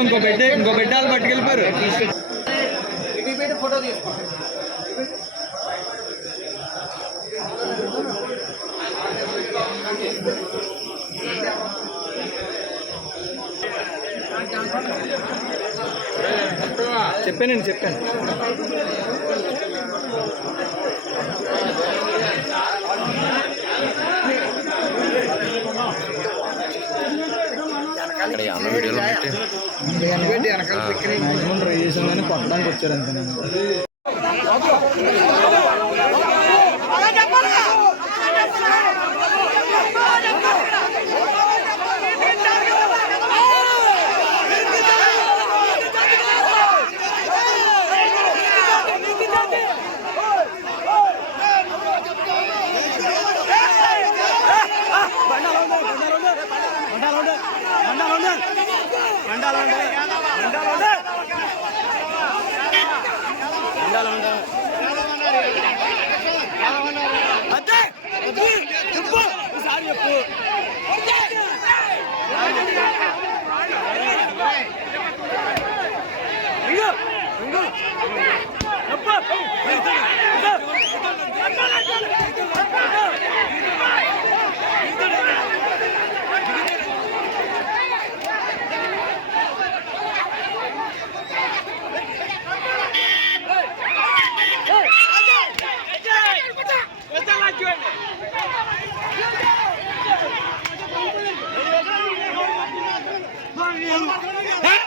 ఇంకో బిడ్డ ఇంకో బిడ్డలు పట్టుకెళ్ళిపోయారు. ఫోటో తీసుకో చెప్పానండి చెప్పాను. ఇక్కడ అన్న వీడియోలో ரெண்டாவது ரெண்டாவது ரெண்டாவது ரெண்டாவது ரெண்டாவது அத்தே எப்போ சாரி எப்போ ஐயோ ஐயோ எப்போ হ্যাঁ